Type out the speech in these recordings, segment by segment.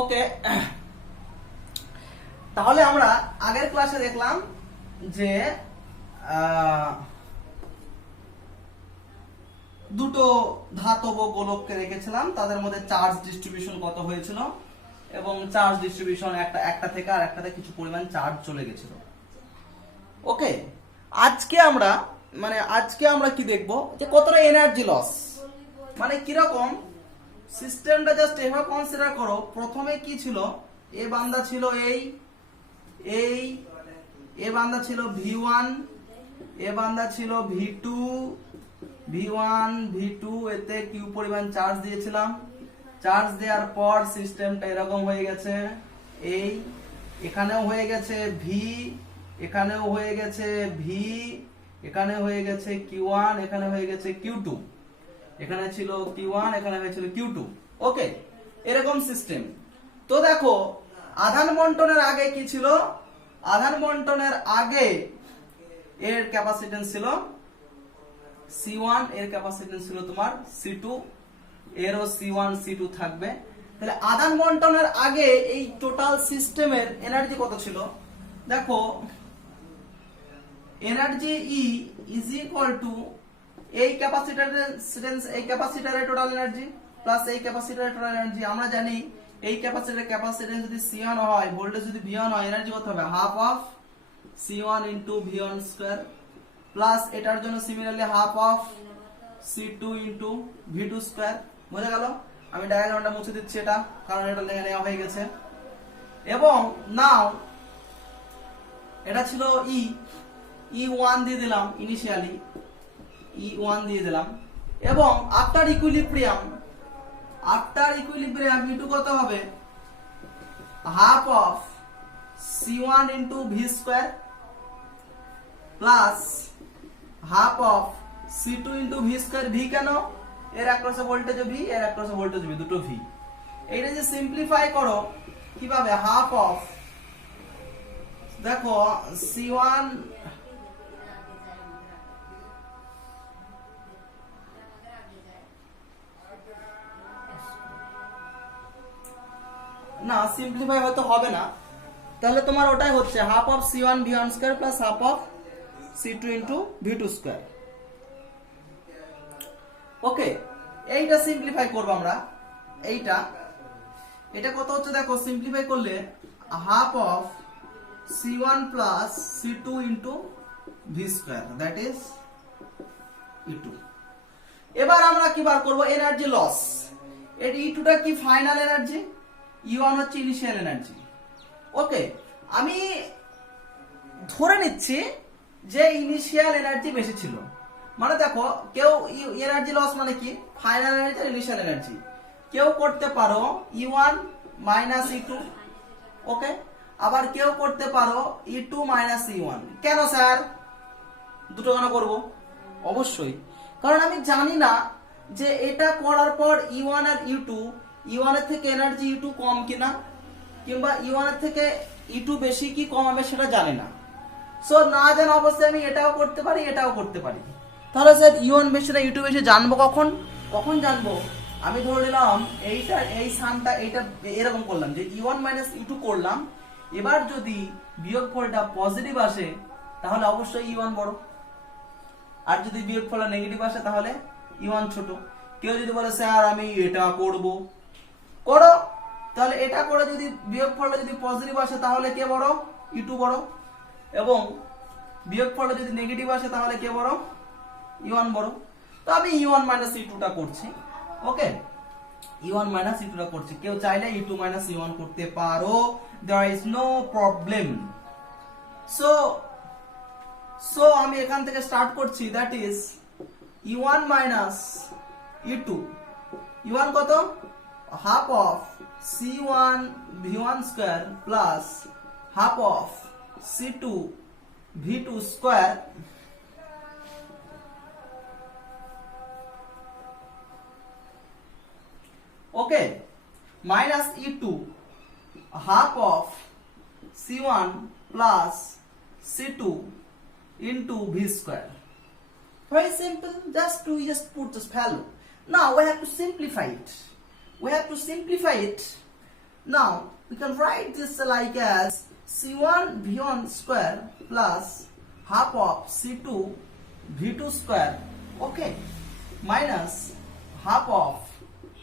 ওকে, তাহলে আমরা আগের ক্লাসে দেখলাম যে দুটো ধাতব গোলককে রেখেছিলাম, তাদের মধ্যে চার্জ ডিস্ট্রিবিউশন কত হয়েছিল এবং চার্জ ডিস্ট্রিবিউশন একটা থেকে আর একটাতে কিছু পরিমাণ চার্জ চলে গেছিল। ওকে, আজকে আমরা কি দেখব যে কতটা এনার্জি লস, মানে কিরকম সিস্টেমটা। জাস্ট এভাবে কনসিডার করো, প্রথমে কি ছিল, এ বান্দা ছিল এ বান্দা ছিল V1, এ বান্দা ছিল V2, V1 V2, এতে কিউ পরিমাণ চার্জ দিয়েছিলাম। চার্জ দেওয়ার পর সিস্টেমটা এরকম হয়ে গেছে, এখানেও হয়ে গেছে V, এখানেও হয়ে গেছে V, এখানে হয়ে গেছে Q1, এখানে হয়ে গেছে Q2, এখানে ছিল Q1, এখানে হয়েছিল Q2। ওকে, এরকম সিস্টেম। তো দেখো আধান বন্টনের আগে কি ছিল, আধান বন্টনের আগে এর ক্যাপাসিটেন্স ছিল C1, এর ক্যাপাসিটেন্স ছিল তোমার C2, এরও C1 C2 থাকবে। তাহলে আধান বন্টনের আগে এই টোটাল সিস্টেমের এনার্জি কত ছিল, দেখো energy E is equal to এই ক্যাপাসিটরের টোটাল এনার্জি প্লাস এই ক্যাপাসিটরের টোটাল এনার্জি। আমরা জানি এই ক্যাপাসিটরের ক্যাপাসিটেন্স যদি C1 হয়, ভোল্টেজ যদি V1 হয়, এনার্জি কত হবে, half of C1 into V1 square, plus এটার জন্য similarly half of C2 into V2 square. বোঝা গেল? আমি ডায়াগ্রামটা মুছে দিচ্ছি এটা, কারণ এটা লেখা নেওয়া হয়ে গেছে। এবং নাও এটা ছিল E1 দিয়ে দিলাম, ইনিশিয়ালি E1 দিয়ে দিলাম। এবং আফটার ইকুইলিব্রিয়াম V2 কত হবে, half of C1 into V square plus half of C2 into V square. V কেন, এর অ্যাক্রসে ভোল্টেজ V, এর অ্যাক্রসে ভোল্টেজ V, দুটো V। এইটা যে সিম্পলিফাই করো কিভাবে, হাফ অফ, দেখো C1 না, সিম্পলিফাই হয়তো হবে না, তাহলে তোমার ওটাই হচ্ছে half of C1 V1 square plus half of C2 into V2 square. Okay, এইটা সিম্পলিফাই করব আমরা। এটা কত হচ্ছে দেখো, সিম্পলিফাই করলে half of C1 plus C2 into V square, that is E2। এবার আমরা কি বার করব, এনার্জি লস। এর E2 টা কি ফাইনাল এনার্জি, E1 হচ্ছে ইনিশিয়াল এনার্জি। ওকে, আমি ধরে নিচ্ছি যে ইনিশিয়াল এনার্জি বেশি ছিল, মানে দেখো কেউ এনার্জি লস মানে কি, ফাইনাল এনার্জি আর ইনিশিয়াল এনার্জি। কেউ করতে পারো E1 মাইনাস E2, ওকে, আবার কেউ করতে পারো E2 মাইনাস E1। কেন স্যার দুটো কেন করব, অবশ্যই কারণ আমি জানি না যে এটা করার পর E1 আর E1 এর থেকে এনার্জি E2 কম কিনা, কিংবা E1 এর থেকে E2 বেশি কি কম হবে সেটা জানি না। সো না জানা অবস্থায় আমি এটাও করতে পারি, এটাও করতে পারি। তাহলে স্যার E1 বেশি না E2 বেশি জানবো কখন জানবো, আমি ধরে নিলাম এই সানটা এইটা এরকম করলাম যে E1 মাইনাস E2 করলাম। এবার যদি বিয়োগফলটা পজিটিভ আসে তাহলে অবশ্যই E1 বড়, আর যদি বিয়োগফলটা নেগেটিভ আসে তাহলে E1 ছোট। কেউ যদি বলে স্যার আমি এটা করো, তাহলে এটা করে যদি বিয়োগফলটা যদি পজিটিভ আসে তাহলে কে বড়, E2 বড়, এবং বিয়োগফলটা যদি নেগেটিভ আসে তাহলে কে বড়, E1 বড়। তো আমি E1 মাইনাস E2 টা করছি। ওকে, E1 মাইনাস E2 টা করছি। কেউ চাইলে E2 মাইনাস E1 করতে পারো, there is no problem. So আমি এখান থেকে স্টার্ট করছি, that is E1 minus E2। E1 কত, half of C1 V1 square plus half of C2 V2 square okay, minus E2 half of C1 plus C2 into V square. Very simple, just put this value. Now we have to simplify it. Now we can write this like as C1 V1 square plus half of C2 V2 square, okay, minus half of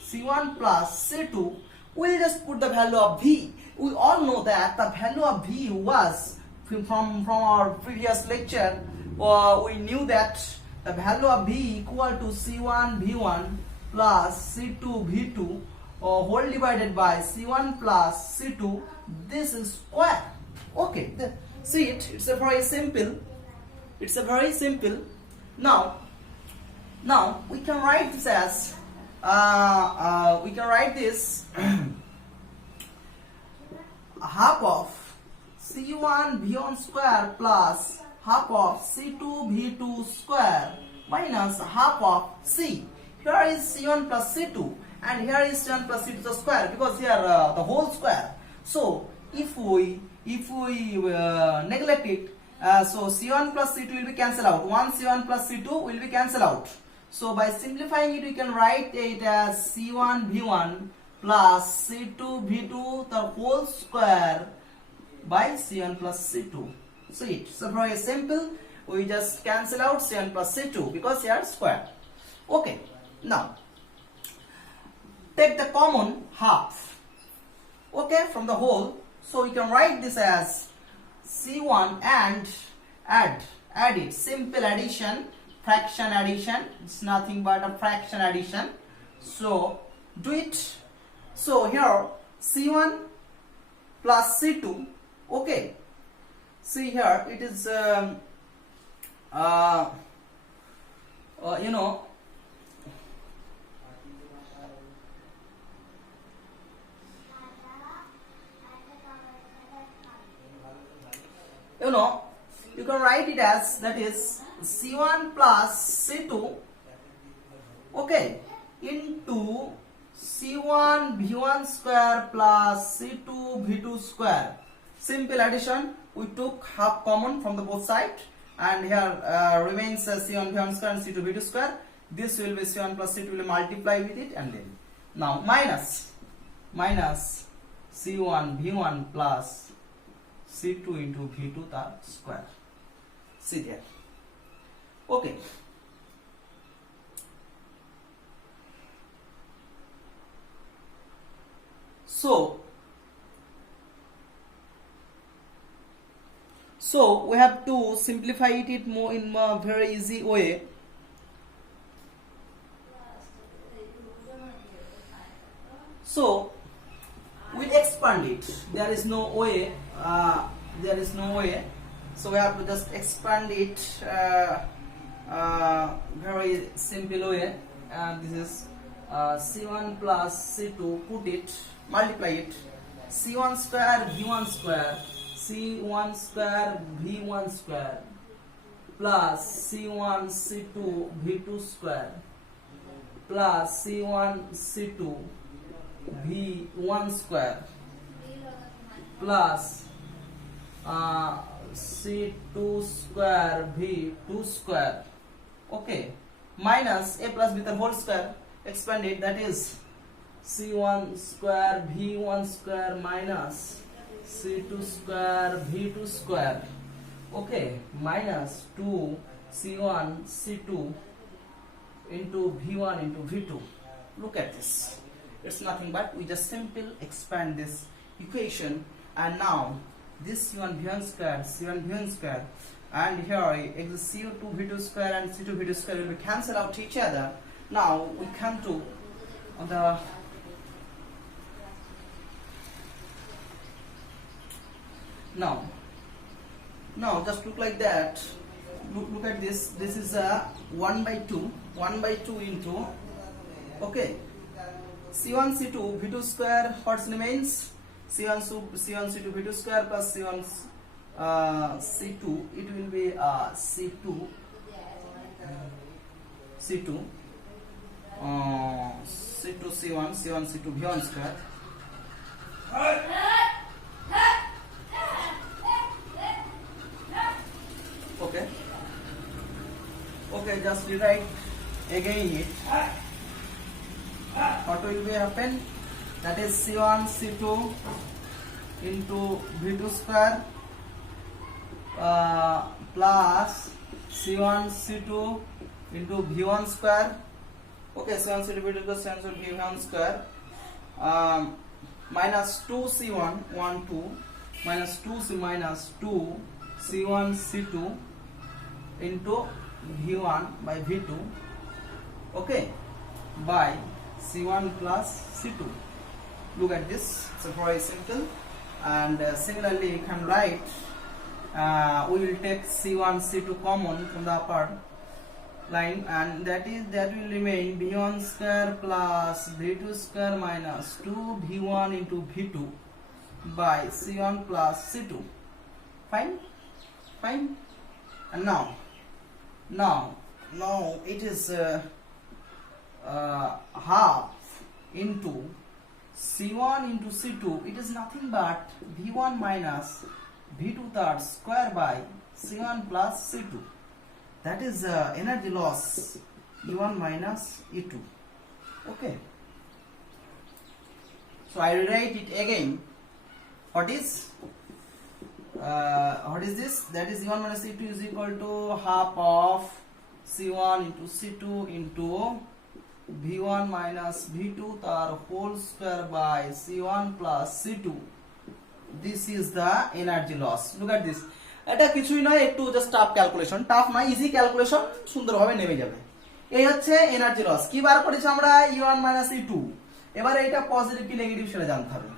C1 plus C2. We'll just put the value of V. We all know that the value of V was from our previous lecture. We knew that the value of V equal to C1 V1 plus C2 V2 whole divided by C1 plus C2. This is square. Okay, see it. It's a very simple. It's a very simple. Now we can write this as half of C1 V1 square plus half of C2 V2 square minus half of C. Here is C1 plus C2 and here is C1 plus C2 square, because here the whole square. So if we neglect it, so C1 plus C2 will be cancelled out. One C1 plus C2 will be cancelled out. So by simplifying it, we can write it as C1 V1 plus C2 V2 the whole square by C1 plus C2. See it. So very simple. We just cancel out C1 plus C2 because here square. Okay. Now take the common half. Okay, from the whole. So we can write this as C1 and add it. Simple addition. Fraction addition. It's nothing but a fraction addition. So do it. So here C1 plus C2. Okay. See here it is you can write it as, that is C1 plus C2, okay, into C1 V1 square plus C2 V2 square. Simple addition. We took half common from the both sides, and here remains C1 V1 square and C2 V2 square. This will be C1 plus C2 will multiply with it, and then now minus C1 V1 plus C2 into V2 the square. See there. Okay. So we have to simplify it more in a very easy way. So we'll expand it. There is no way. So we have to just expand it very simple way. This is C1 plus C2. Put it, multiply it. C1 square V1 square. C1 square V1 square plus C1 C2 V2 square plus C1 C2 V1 square plus C2 square V2 square, okay, minus A plus B the whole square, expand it, that is C1 square V1 square minus C2 square V2 square, okay, minus 2 C1 C2 into V1 into V2. Look at this. It's nothing but we just simply expand this equation, and now this C1 V1 square, C1 V1 square, and here C2 V2 square and C2 V2 square will be cancel out each other. Now we come to the now just look like that. Look at this. This is a 1 by 2 into, okay, C1 C2 V2 square. What remains? C1 C2 V2 square plus C1 C2. It will be C2 C2 C1 C2 V1 square. Okay, just rewrite again it. What will be happen? that is C1 C2 into V2 square plus C1 C2 into V1 square. Okay, C1 C2 V2 plus C1 C2 V1 square minus 2C1 1 2 minus 2C minus 2 C1 C2 into V1 by V2, okay, by C1 plus C2. Look at this, it's very simple. And similarly you can write, we will take C1 C2 common from the upper line, and that will remain V1 square plus V2 square minus 2 V1 into V2 by C1 plus C2. Fine. And now it is half into C1 into C2. It is nothing but V1 minus V2 third square by C1 plus C2. That is energy loss E1 minus E2. Okay. So I rewrite it again. What is this? That is E1 minus E2 is equal to half of C1 into C2 into V1 minus V2 tar whole square by C1 plus C2. This is the energy loss. Look at this. এটা কিছুই নয়, একটু just tough calculation, tough নয়, easy calculation, সুন্দরভাবে নেমে যাবে। এই হচ্ছে এনার্জি লস। কি বার করেছি আমরা? E1 minus E2। এবারে এটা পজিটিভ কি নেগেটিভ সেটা জানতে হবে।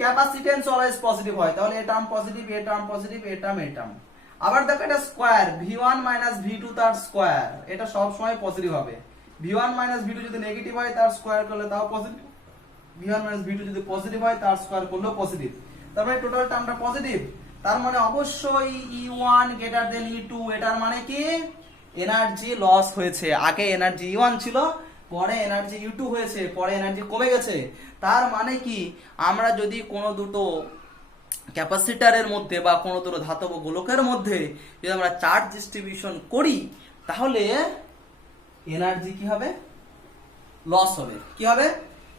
ক্যাপাসিটেন্স অলওয়েজ পজিটিভ হয়, তাহলে এই টার্ম পজিটিভ, এই টার্ম পজিটিভ, এই টার্ম। আবার দেখো এটা স্কয়ার, V1 minus V2 তার স্কয়ার, এটা সব সময় পজিটিভ হবে। V1 minus V2 যদি নেগেটিভ হয় তার স্কয়ার করলে তাও পজিটিভ, V1 minus V2 যদি পজিটিভ হয় তার স্কয়ার করলেও পজিটিভ। তার মানে টোটাল টার্মটা পজিটিভ। তার মানে অবশ্যই E1 গ্রেটার দেন E2, এটার মানে কি এনার্জি লস হয়েছে। আগে এনার্জি E1 ছিল, পরে এনার্জি E2 হয়েছে, পরে এনার্জি কমে গেছে। তার মানে কি আমরা যদি কোনো দুটো ক্যাপাসিটরের মধ্যে বা কোনো দুটো ধাতব গোলকের মধ্যে যদি আমরা চার্জ ডিস্ট্রিবিউশন করি, তাহলে এনার্জি কি হবে? লস হবে। কি হবে?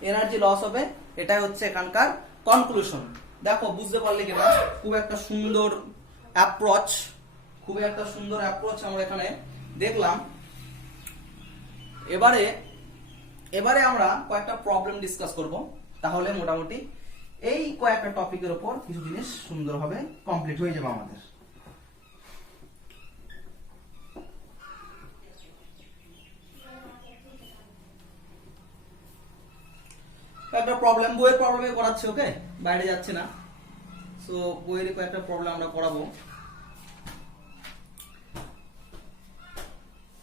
এনার্জি লস হবে। এটাই হচ্ছে এখানকার কনক্লুশন। দেখো বুঝতে পারলে কিনা, খুব একটা সুন্দর অ্যাপ্রোচ, আমরা এখানে দেখলাম। এবারে আমরা কয়েকটা প্রবলেম ডিসকাস করব, তাহলে মোটামুটি এই কয়েকটা টপিকের উপর কিছু জিনিস সুন্দরভাবে কমপ্লিট হয়ে যাবে আমাদের। একটা প্রবলেম, বইয়ের প্রবলেমে করাচ্ছি, ওকে, বাইরে যাচ্ছে না। সো বইয়ের কয়েকটা প্রবলেম আমরা করাবো।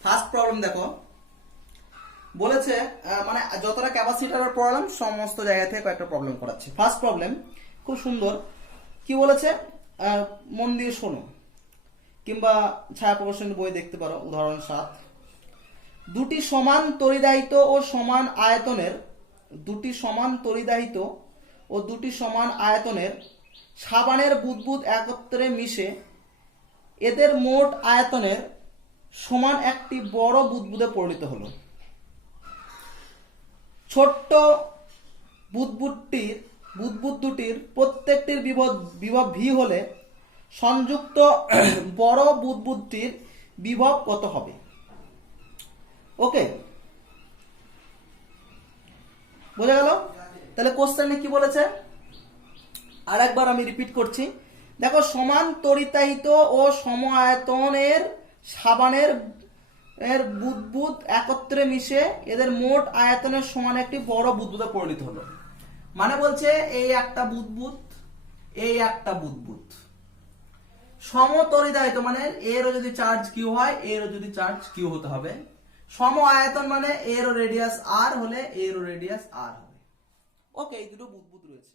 ফার্স্ট প্রবলেম দেখো, বলেছে মানে যতটা ক্যাপাসিটরের প্রবলেম সমস্ত জায়গা থেকে কয়েকটা প্রবলেম করাচ্ছে। ফার্স্ট প্রবলেম খুব সুন্দর। কি বলেছে মন দিয়ে শোনো, কিংবা ছায়া প্রকাশনের বই দেখতে পারো। উদাহরণ 7, দুটি সমান তড়িদাহিত ও সমান আয়তনের সাবানের বুদবুদ একত্রে মিশে এদের মোট আয়তনের সমান একটি বড় বুদবুদে পরিণত হলো। ছোট্ট বুদবুদ দুটির প্রত্যেকটির বিভব ভি হলে সংযুক্ত বড় বুদবুদটির বিভব কত হবে? ওকে, বোঝা গেল? তাহলে কোশ্চেনে কি বলেছে আর একবার আমি রিপিট করছি। দেখো, সমান তড়িতাহিত ও সম আয়তনের সাবানের বুদবুদ একত্রে মিশে এদের মোট আয়তনের সমান একটি বড় বুদবুদে পরিণত হলো। মানে বলছে এই একটা বুদবুদ সমতরিদায়িত, মানে এরও যদি চার্জ কিউ হয় এরও যদি চার্জ কিউ হতে হবে। সম আয়তন মানে এরও রেডিয়াস আর হলে এরও রেডিয়াস আর হবে। ওকে, এই দুটো বুদবুদ রয়েছে।